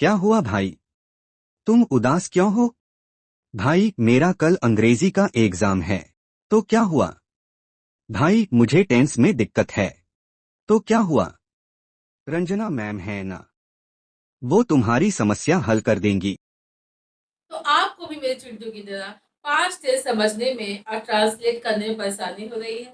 क्या हुआ भाई? तुम उदास क्यों हो? भाई मेरा कल अंग्रेजी का एग्जाम है। तो क्या हुआ? भाई मुझे टेंस में दिक्कत है। तो क्या हुआ? रंजना मैम है ना, वो तुम्हारी समस्या हल कर देंगी। तो आपको भी मेरे वीडियो की तरह पास्ट टेंस समझने में और ट्रांसलेट करने में परेशानी हो रही है।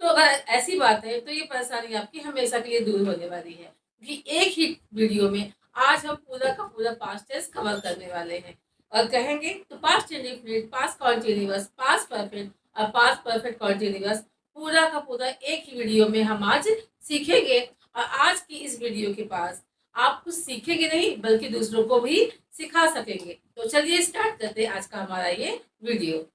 तो अगर ऐसी बात है तो ये परेशानी आपकी हमेशा के लिए दूर होने वाली है, कि एक ही वीडियो में आज हम पूरा का पूरा पास्ट टेंस कवर करने वाले हैं। और कहेंगे तो past indefinite, past continuous, past perfect और पास्ट परफेक्ट कॉन्टिन्यूअस पूरा का पूरा एक ही वीडियो में हम आज सीखेंगे। और आज की इस वीडियो के पास आप कुछ सीखेंगे नहीं बल्कि दूसरों को भी सिखा सकेंगे। तो चलिए स्टार्ट करते हैं आज का हमारा ये video.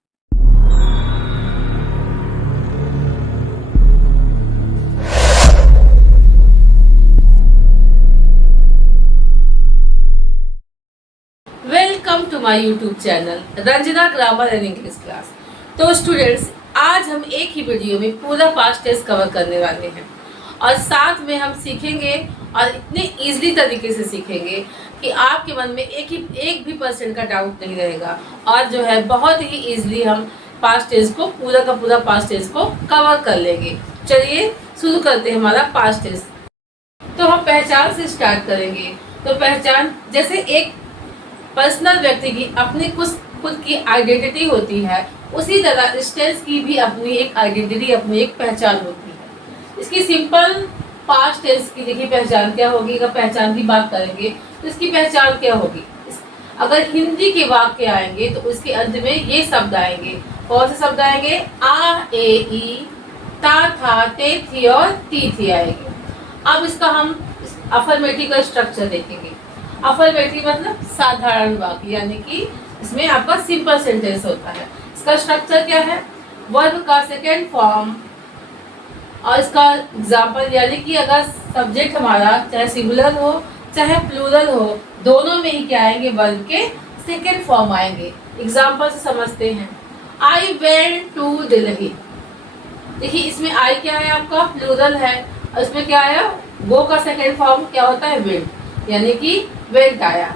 Welcome to my YouTube channel Ranjana grammar and English class. तो स्टूडेंट्स, आज हम एक ही वीडियो में पूरा पास्ट टेंस कवर करने वाले हैं और साथ में हम सीखेंगे और इतने इजीली तरीके से सीखेंगे कि आपके मन में एक भी परसेंट का डाउट नहीं रहेगा। और जो है बहुत ही इजीली हम पास्ट टेंस को पूरा का पूरा पास्ट टेंस को कवर कर लेंगे। चलिए शुरू करते हैं हमारा पास्ट टेंस। तो हम पहचान से स्टार्ट करेंगे। तो पहचान जैसे एक पर्सनल व्यक्ति की अपनी कुछ खुद की आइडेंटिटी होती है, उसी तरह इस टेंस की भी अपनी एक आइडेंटिटी, अपनी एक पहचान होती है। इसकी सिंपल पास्ट टेंस की देखिए पहचान क्या होगी। अगर पहचान की बात करेंगे तो इसकी पहचान क्या होगी। अगर हिंदी के वाक्य आएंगे तो उसके अंत में ये शब्द आएंगे। कौन से शब्द आएंगे? आ, ए, ई, ता, था, ते, थी और ती थी आएंगे। अब इसका हम अफर्मेटिव का स्ट्रक्चर देखेंगे। अफर्मेटिव मतलब साधारण वाक्य, यानी कि इसमें आपका सिंपल सेंटेंस होता है। इसका स्ट्रक्चर क्या है? वर्ब का सेकेंड फॉर्म और इसका एग्जाम्पल, यानी कि अगर सब्जेक्ट हमारा चाहे सिंगुलर हो चाहे प्लूरल हो, दोनों में ही क्या आएंगे? वर्ब के सेकेंड फॉर्म आएंगे। एग्जाम्पल से समझते हैं। I went to Delhi. देखिए इसमें आई क्या है? आपका प्लूरल है और इसमें क्या आया? वो का सेकेंड फॉर्म क्या होता है? वेंट, यानी कि वेंट आया।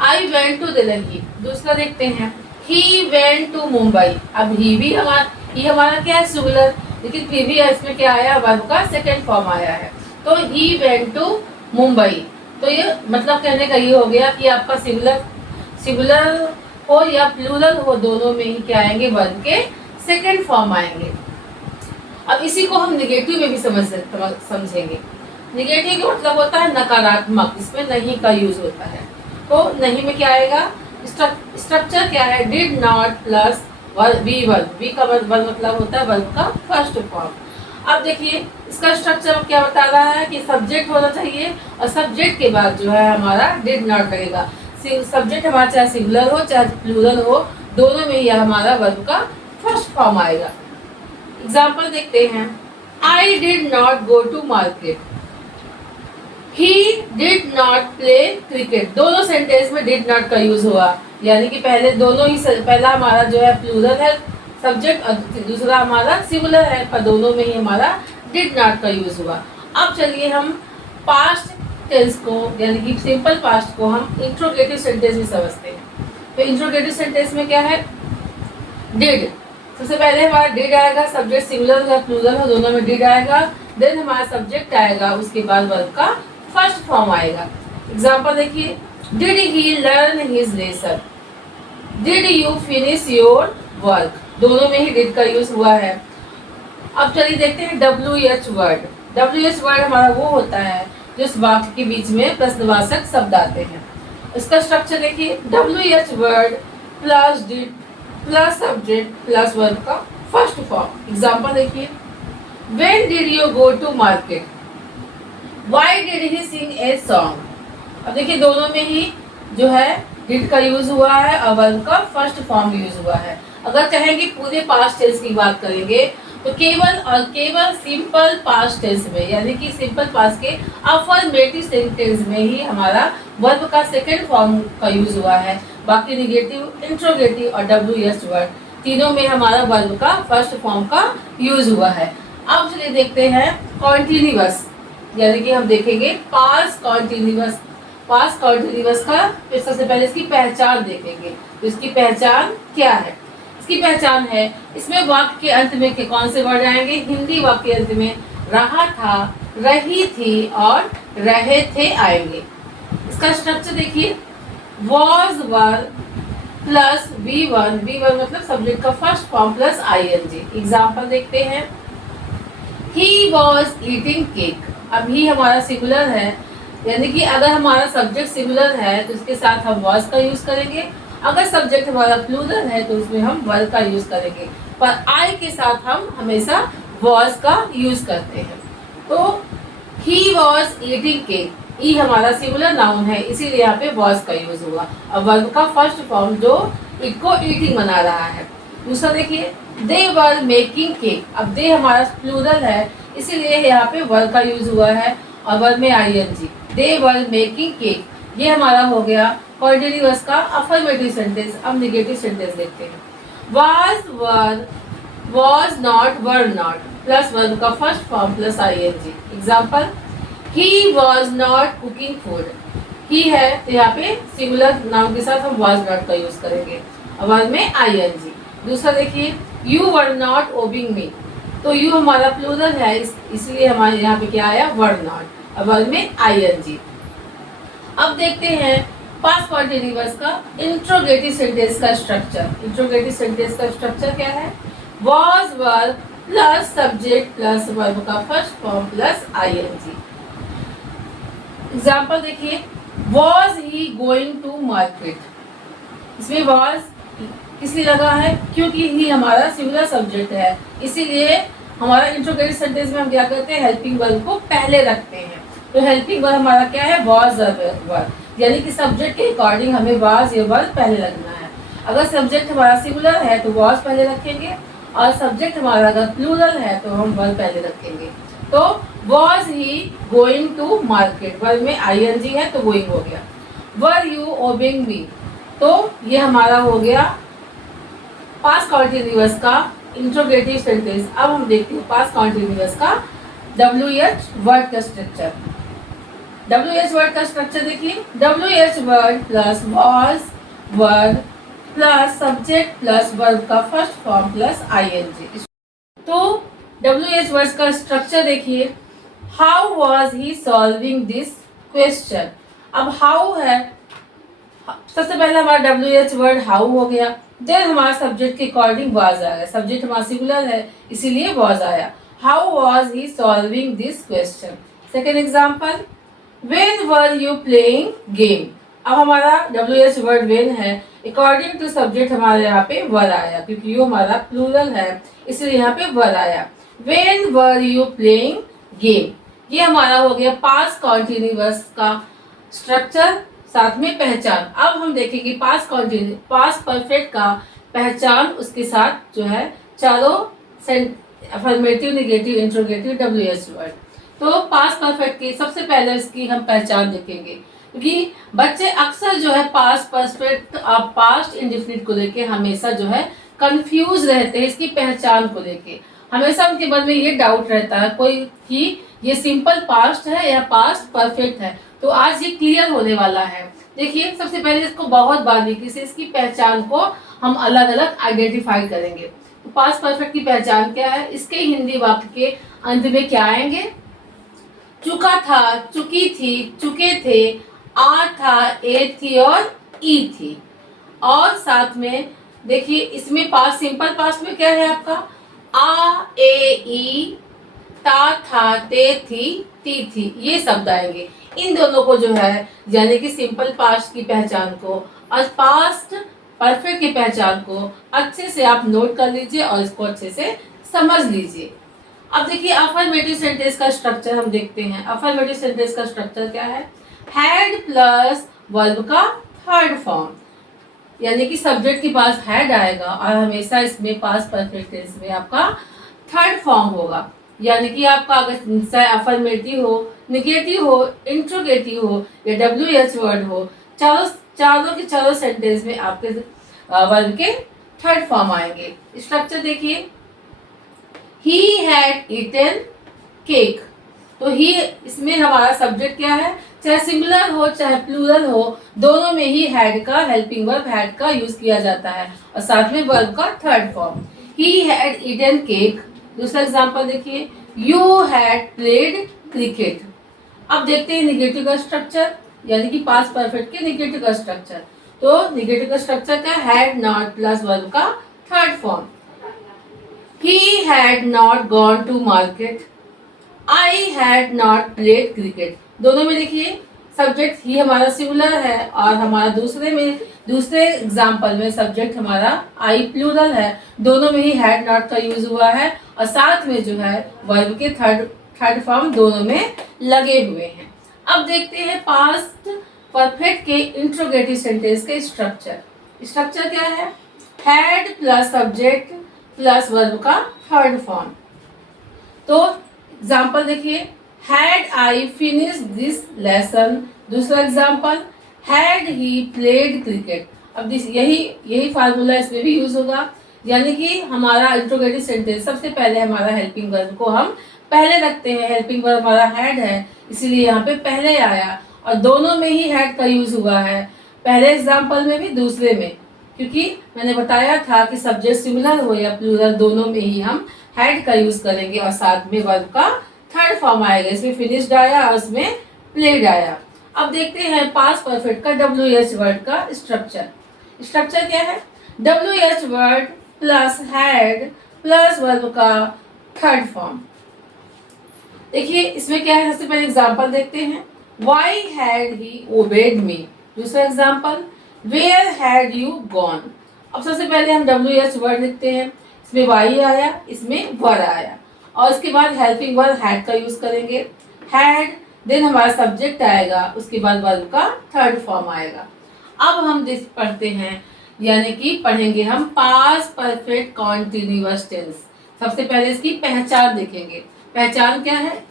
I went to Delhi. दूसरा देखते हैं, ही वेंट टू मुंबई। अब ही हमारा क्या है? सिंगुलर, लेकिन फिर भी इसमें क्या आया? वर्ब का सेकेंड फॉर्म आया है। तो ही वेंट टू मुंबई। तो ये मतलब कहने का ये हो गया कि आपका सिंगुलर हो या प्लूरल हो, दोनों में ही क्या आएंगे? वर्ब के सेकेंड फॉर्म आएंगे। अब इसी को हम निगेटिव में भी समझेंगे। निगेटिव का मतलब होता है नकारात्मक, इसमें नहीं का यूज होता है। तो नहीं में क्या आएगा? स्ट्रक्चर क्या है? Did not plus V verb. V का वर्ब मतलब होता है वर्ब का फर्स्ट फॉर्म। अब देखिए इसका स्ट्रक्चर क्या बता रहा है कि सब्जेक्ट होना चाहिए और सब्जेक्ट के बाद जो है हमारा डिड नॉट लगेगा। सब्जेक्ट हमारा चाहे सिंगुलर हो चाहे प्लूरल हो, दोनों में ही हमारा वर्ब का फर्स्ट फॉर्म आएगा। एग्जाम्पल देखते हैं। I did not go to market. He did not play cricket. दोनों सेंटेंस में डिड नॉट का यूज हुआ, यानी कि पहले दोनों ही, पहला हमारा जो है प्लूरल है सब्जेक्ट और दूसरा हमारा सिंगुलर है, पर दोनों में ही हमारा डिड नॉट का यूज हुआ। अब चलिए हम पास्ट टेंस को, यानी कि सिंपल पास्ट को हम इंट्रोगेटिव सेंटेंस में समझते हैं। तो इंट्रोगेटिव सेंटेंस में क्या है? डिड। सबसे पहले हमारा डिड आएगा, सब्जेक्ट सिंगुलर या प्लूरल हो, दोनों में डिड आएगा। देन हमारा सब्जेक्ट आएगा, उसके बाद वर्ब का फर्स्ट फॉर्म आएगा। एग्जाम्पल देखिए, did he learn his lesson. Did you finish your work. दोनों में ही डिड का यूज हुआ है। अब चलिए देखते हैं WH वर्ड। WH वर्ड हमारा वो होता है जिस वाक्य के बीच में प्रश्नवाचक शब्द आते हैं। इसका स्ट्रक्चर देखिए, WH word plus did plus subject plus verb का फर्स्ट फॉर्म। एग्जाम्पल देखिए, when did you go to market. Why did he sing a song. अब देखिए दोनों में ही जो है डिड का यूज हुआ है और वर्ब का फर्स्ट फॉर्म यूज हुआ है। अगर कहेंगे पूरे पास्ट टेंस की बात करेंगे तो केवल और केवल सिंपल पास्ट टेंस में, यानी कि सिंपल पास्ट के अफर्मेटिव सेंटेंस में ही हमारा वर्ब का सेकेंड फॉर्म का यूज हुआ है। बाकी निगेटिव, इंट्रोगेटिव और WH वर्ड तीनों में हमारा वर्ब का फर्स्ट फॉर्म का यूज हुआ है। अब चलिए देखते हैं कॉन्टिन्यूअस, यानी कि हम देखेंगे पास्ट कॉन्टिन्यूअस। पास्ट कंटिन्यूअस का फिर सबसे पहले इसकी पहचान देखेंगे। तो इसकी पहचान क्या है? इसकी पहचान है, इसमें वाक्य के अंत में के कौन से वर्ड आएंगे? हिंदी वाक्य के अंत में रहा था, रही थी और रहे थे आएंगे। इसका स्ट्रक्चर देखिए, वॉज वर प्लस V1 मतलब सब्जेक्ट का first form plus ING। Example देखते हैं, ही वॉज ईटिंग केक। अब ही हमारा सिंगुलर है, यानी कि अगर हमारा सब्जेक्ट सिंगुलर है तो इसके साथ हम वॉज का यूज करेंगे, अगर सब्जेक्ट हमारा प्लूरल है तो उसमें हम वर का यूज करेंगे, पर आई के साथ हम हमेशा वॉज का यूज करते हैं। तो ही वॉज ईटिंग केक, ई हमारा सिंगुलर नाउन है, इसीलिए यहाँ पे वॉज का यूज हुआ। अब वर्ब का फर्स्ट फॉर्म जो इट को ईटिंग बना रहा है। दूसरा देखिए, दे वर मेकिंग केक। अब दे हमारा प्लूरल है, इसीलिए यहाँ पे वर्ब का यूज हुआ है और वर्ब में ING। They were making cake, ये हमारा हो गया कंटीन्यूअस का अफर्मेटिव सेंटेंस। अब नेगेटिव सेंटेंस देखते हैं, was were, was not, were not plus verb का first form plus ING। Example, he was not cooking food. He है तो यहाँ पे सिंगुलर नाउन के साथ हम वॉज नॉट का यूज करेंगे और वर्ब में ING। दूसरा देखिए, यू वर नॉट ओबिंग मी। तो यू हमारा प्लूरल है, इसलिए हमारे यहाँ पे क्या आया? वर नॉट और वर्ब में ING। अब देखते हैं पास्ट कंटीन्यूअस का इंट्रोगेटिव सेंटेंस का स्ट्रक्चर। इंट्रोगेटिव सेंटेंस का स्ट्रक्चर क्या है? Was were plus subject plus verb का first form plus ING। Example देखिए, was he going to market. इसमें वॉज इसलिए लगा है क्योंकि ही हमारा सिंगुलर सब्जेक्ट है, इसीलिए हमारा इंट्रोगेटिव सेंटेंस में हम क्या करते हैं? हेल्पिंग वर्ब को पहले रखते हैं। तो हेल्पिंग वर्ब हमारा क्या है? वॉज वर्ब, यानी कि सब्जेक्ट के अकॉर्डिंग हमें वॉज या वर्ब पहले रखना है। अगर सब्जेक्ट हमारा सिंगुलर है तो वॉज पहले रखेंगे और सब्जेक्ट हमारा अगर प्लूरल है तो हम वर्ब पहले रखेंगे। तो was he going to market, verb में ING है तो गोइंग हो गया। वर यू ओबिंग मी, तो ये हमारा हो गया पास्ट कंटीन्यूअस का इंट्रोगेटिव सेंटेंस। अब हम देखते हैं पास्ट कंटीन्यूअस का WH वर्ड का स्ट्रक्चर। WH वर्ड का स्ट्रक्चर देखिए, WH word plus was word plus subject plus verb का फर्स्ट फॉर्म प्लस ING। तो WH वर्ड का स्ट्रक्चर देखिए, how was he solving this question. अब हाउ है, सबसे पहले हमारा WH वर्ड हाउ हो गया, देन हमारा सब्जेक्ट के अकॉर्डिंग वॉज आया। सब्जेक्ट हमारा सिंगुलर है इसीलिए वॉज आया। How was he solving this question. Second example, when were you playing game. अब हमारा WH वर्ड व्हेन है, अकॉर्डिंग टू सब्जेक्ट हमारे यहाँ पे वर आया, क्योंकि यू हमारा प्लूरल है इसलिए यहाँ पे वर आया। When were you playing game, ये हमारा हो गया पास्ट कंटीन्यूअस का स्ट्रक्चर, साथ में पहचान। अब हम देखेंगे पास्ट परफेक्ट का पहचान, उसके साथ जो है चारों affirmative, negative, interrogative, WH word. तो पास्ट परफेक्ट की सबसे पहले इसकी हम पहचान देखेंगे, क्योंकि बच्चे अक्सर जो है पास्ट परफेक्ट और पास्ट इंडेफिनिट को लेके हमेशा जो है कंफ्यूज रहते हैं। इसकी पहचान को लेके हमेशा उनके मन में ये डाउट रहता है कोई कि ये सिंपल पास्ट है या पास्ट परफेक्ट है। तो आज ये क्लियर होने वाला है। देखिए, सबसे पहले इसको बहुत बारीकी से इसकी पहचान को हम अलग अलग आइडेंटिफाई करेंगे। तो पास्ट परफेक्ट की पहचान क्या है? इसके हिंदी वाक्य के अंत में क्या आएंगे? चुका था, चुकी थी, चुके थे, आ था, ए थी और ई थी। और साथ में देखिए, इसमें पास्ट सिंपल पास्ट में क्या है आपका? आ, ए, ई, ता, था, ते, थी, ती थी, ये शब्द आएंगे। इन दोनों को जो है यानी कि सिंपल पास्ट की पहचान को और पास्ट परफेक्ट की पहचान को अच्छे से आप नोट कर लीजिए और इसको अच्छे से समझ लीजिए। अब देखिए, अफर्मेटिव सेंटेंस का स्ट्रक्चर हम देखते हैं। अफर्मेटिव सेंटेंस का स्ट्रक्चर क्या है? हैड प्लस वर्ब का थर्ड फॉर्म, यानी कि सब्जेक्ट के पास हैड आएगा और हमेशा इसमें पास्ट परफेक्ट टेंस में आपका थर्ड फॉर्म होगा। यानी कि आपका अगर अफर्मेटिव हो, निगेटिव हो, इंट्रोगेटिव हो या WH वर्ड हो, चारों के चारों सेंटेंस में आपके वर्ब के थर्ड फॉर्म आएंगे। स्ट्रक्चर देखिए, ही हैड ईटन केक। तो ही इसमें हमारा सब्जेक्ट क्या है? चाहे सिंगुलर हो चाहे प्लूरल हो, दोनों में ही हैड का, हेल्पिंग वर्ब हैड का यूज किया जाता है और साथ में वर्ब का third form. He had eaten cake. दूसरा एग्जांपल देखिए, यू हैड प्लेड क्रिकेट। अब देखते हैं निगेटिव का स्ट्रक्चर, यानी कि पास्ट परफेक्ट के निगेटिव का स्ट्रक्चर। तो निगेटिव का स्ट्रक्चर क्या, हैड नॉट प्लस वर्ब का third form. He had not gone to market. I had not played cricket. दोनों में देखिए सब्जेक्ट ही हमारा सिंगुलर है और हमारा दूसरे एग्जाम्पल में सब्जेक्ट हमारा आई प्लूरल है। दोनों में ही हैड नॉट का यूज हुआ है और साथ में जो है वर्ब के थर्ड फॉर्म दोनों में लगे हुए हैं। अब देखते हैं पास्ट परफेक्ट के इंट्रोगेटिव सेंटेंस के स्ट्रक्चर क्या है, had plus subject plus verb का थर्ड फॉर्म। तो एग्जाम्पल देखिए, had I finish this lesson. दूसरा example, had he played cricket. अब यही फार्मूला इसमें भी यूज होगा, यानी कि हमारा इंट्रोगेटिव सेंटेंस सबसे पहले हमारा हेल्पिंग वर्ब को हम पहले रखते हैं। हेल्पिंग वर्ब हमारा हैड है, इसीलिए यहाँ पे पहले आया और दोनों में ही हैड का यूज हुआ है, पहले एग्जाम्पल में भी दूसरे में, क्योंकि मैंने बताया था कि सब्जेक्ट सिमिलर हो या प्लूरल दोनों में ही हम हैड का यूज करेंगे और साथ में वर्ब का थर्ड फॉर्म आएगा। इसमें फिनिश्ड आया और उसमें प्लेड आया। अब देखते हैं पास्ट परफेक्ट का WH वर्ड का स्ट्रक्चर क्या है, WH word plus had plus verb का थर्ड फॉर्म। देखिए इसमें क्या है, सबसे पहले एग्जांपल देखते हैं, why had he obeyed me. दूसरा example, where had you gone. अब सबसे पहले हम WH वर्ड लिखते हैं, इसमें वाई आया, इसमें वर आया और इसके बाद हेल्पिंग वर्ब हैड का यूज करेंगे, हैड, देन हमारा सब्जेक्ट आएगा, उसके बाद वर्ब का थर्ड फॉर्म आएगा। अब हम पढ़ते हैं, यानी कि पढ़ेंगे हम पास्ट परफेक्ट कॉन्टिन्यूअस टेंस। सबसे पहले इसकी पहचान देखेंगे। पहचान क्या है,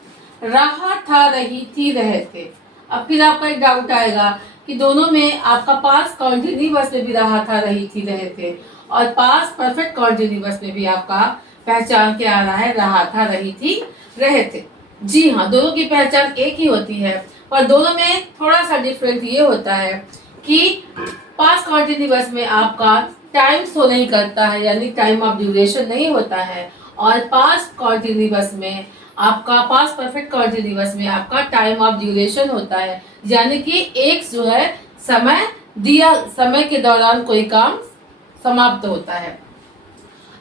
रहा था, रही थी, रहे थे। अब फिर आपका एक डाउट आएगा कि दोनों में आपका पास्ट कॉन्टिन्यूअस में भी रहा था, रही थी, रहे थे और पास्ट परफेक्ट कॉन्टिन्यूअस में भी आपका पहचान क्या आ रहा है, रहा था, रही थी, रहे थे। जी हाँ, दोनों की पहचान एक ही होती है, पर दोनों में थोड़ा सा डिफरेंट ये होता है कि पास्ट कॉन्टिन्यूअस में आपका टाइम शो नहीं करता है, यानी टाइम ऑफ ड्यूरेशन नहीं होता है, और पास्ट कॉन्टिन्यूअस में आपका पास्ट परफेक्ट कॉन्टिन्यूअस में आपका टाइम ऑफ ड्यूरेशन होता है, यानी कि एक जो है समय के दौरान कोई काम समाप्त होता है।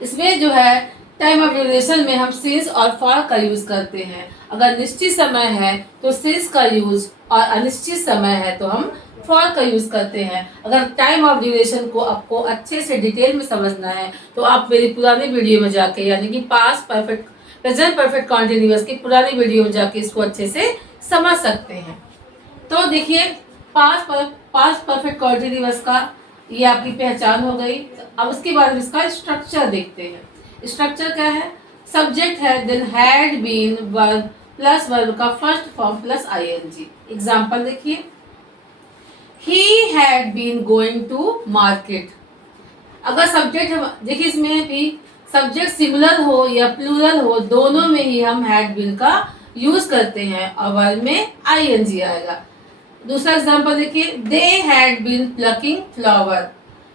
इसमें जो है टाइम ऑफ ड्यूरेशन में हम सिंस और फॉर का यूज करते हैं। अगर निश्चित समय है तो सिंस का यूज और अनिश्चित समय है तो हम फॉर का यूज करते हैं। अगर टाइम ऑफ ड्यूरेशन को आपको अच्छे से डिटेल में समझना है तो आप मेरी पुरानी वीडियो में जाके, यानी कि past perfect present perfect continuous की पुरानी वीडियो में जाके इसको अच्छे से समझ सकते हैं। तो देखिए पास्ट परफेक्ट कॉन्टिन्यूअस का ये आपकी पहचान हो गई। अब उसके बाद इसका स्ट्रक्चर देखते हैं। स्ट्रक्चर क्या है, सब्जेक्ट है, then had been verb plus verb का first form plus ING। Example देखिए, he had been going to market. अगर सब्जेक्ट देखिए इसमें भी सब्जेक्ट सिंगुलर हो या प्लूरल हो, दोनों में ही हम हैड बीन का यूज करते हैं और वर्ब में ING आएगा। दूसरा एग्जांपल देखिए, they had been plucking flower,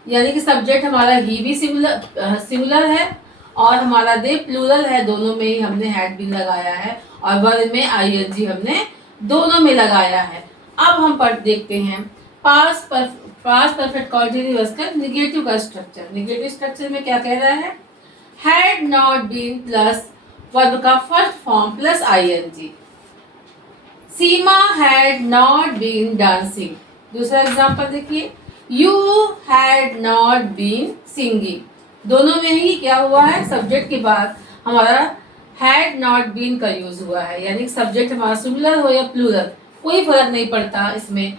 यानी कि सब्जेक्ट हमारा ही भी सिंगुलर है और हमारा दे प्लूरल है, दोनों में ही हमने हैड बीन लगाया है और वर्ब में ING हमने दोनों में लगाया है। अब हम देखते हैं पास्ट परफेक्ट कॉन्टिन्यूअस का निगेटिव का स्ट्रक्चर। निगेटिव स्ट्रक्चर में क्या कह रहा है, had not been plus verb का first form plus ING। Seema had not been dancing. दूसरा एग्जांपल देखिए, you had not been singing. दोनों में ही क्या हुआ है, सब्जेक्ट के बाद हमारा हैड नॉट बीन का यूज हुआ है, यानी सब्जेक्ट हमारा सिंगुलर हो या प्लूरल कोई फर्क नहीं पड़ता, इसमें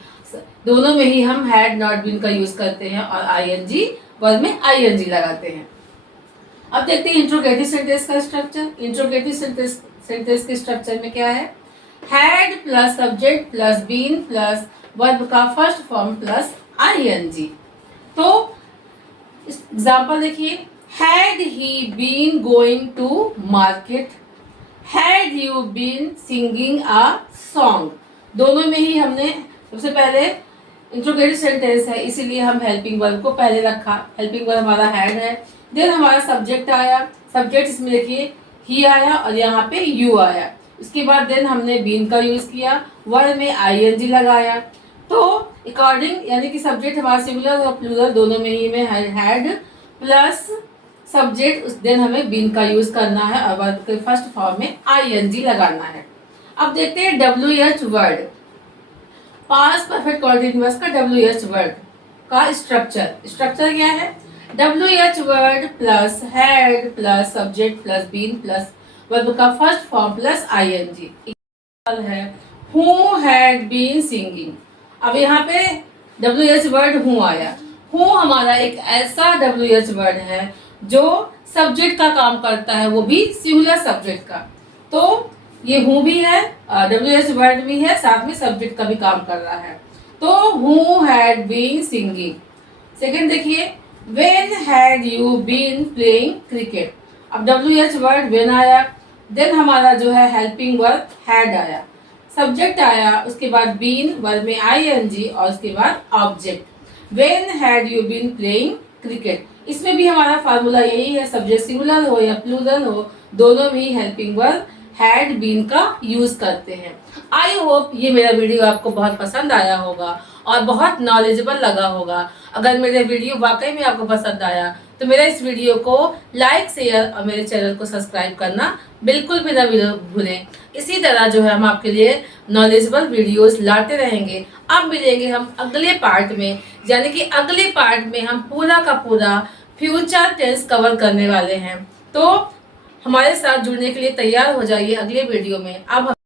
दोनों में ही हम हैड नॉट बीन का यूज करते हैं और ING वर्ब में ING लगाते हैं। अब देखते हैं इंट्रोगेटिव सेंटेंस का स्ट्रक्चर। इंट्रोगेटिव सेंटेंस के स्ट्रक्चर में क्या है, had plus subject plus been plus verb का फर्स्ट फॉर्म प्लस ING। तो एग्जाम्पल देखिए, had he been going to market, had you been singing a song. दोनों में ही हमने सबसे पहले इंट्रोगेटिव सेंटेंस है, इसीलिए हम हेल्पिंग वर्ब को पहले रखा। हेल्पिंग वर्ब हमारा हैड है। देन हमारा सब्जेक्ट आया। सब्जेक्ट इसमें देखिए ही आया और यहाँ पे यू आया। उसके बाद देन हमने बीन का यूज किया, वर्ब में आईएनजी लगाया। तो अकॉर्डिंग यानी कि सब्जेक्ट हमारा सिंगुलर और प्लूरल दोनों में ही में हैड प्लस सब्जेक्ट, देन हमें बीन का यूज करना है और वर्ब के फर्स्ट फॉर्म में आईएनजी लगाना है। अब देखते हैं WH word, past perfect continuous का WH वर्ड का स्ट्रक्चर क्या है? WH word plus had plus subject plus been plus verb का फर्स्ट फॉर्म प्लस आईएनजी है हु हैड बीन सिंगिंग। अब यहाँ पे WH वर्ड हु आया। हु हमारा एक ऐसा WH वर्ड है जो सब्जेक्ट का काम करता है, वो भी सिंगुलर सब्जेक्ट का। तो ये हु भी है, WH वर्ड भी है, साथ में सब्जेक्ट का भी काम कर रहा है। तो who had been singing. Second देखिए when had you been playing cricket. अब WH वर्ड व्हेन आया, देन हमारा जो है हेल्पिंग वर्ब हैड आया, सब्जेक्ट आया, उसके बाद बीन, वर्ब में आईएनजी और उसके बाद object. When had you been playing cricket, इसमें भी हमारा फार्मूला यही है, सब्जेक्ट सिंगुलर हो या प्लूरल हो, दोनों में हेल्पिंग वर्ब हैड बीन का यूज करते हैं। आई होप ये मेरा वीडियो आपको बहुत पसंद आया होगा और बहुत नॉलेजेबल लगा होगा। अगर मेरे वीडियो वाकई में आपको पसंद आया तो मेरा इस वीडियो को लाइक, शेयर और मेरे चैनल को सब्सक्राइब करना बिल्कुल भी ना भूलें। इसी तरह जो है हम आपके लिए नॉलेजेबल वीडियोस लाते रहेंगे। अब मिलेंगे हम अगले पार्ट में, यानी कि अगले पार्ट में हम पूरा का पूरा फ्यूचर टेंस कवर करने वाले हैं। तो हमारे साथ जुड़ने के लिए तैयार हो जाइए अगले वीडियो में। अब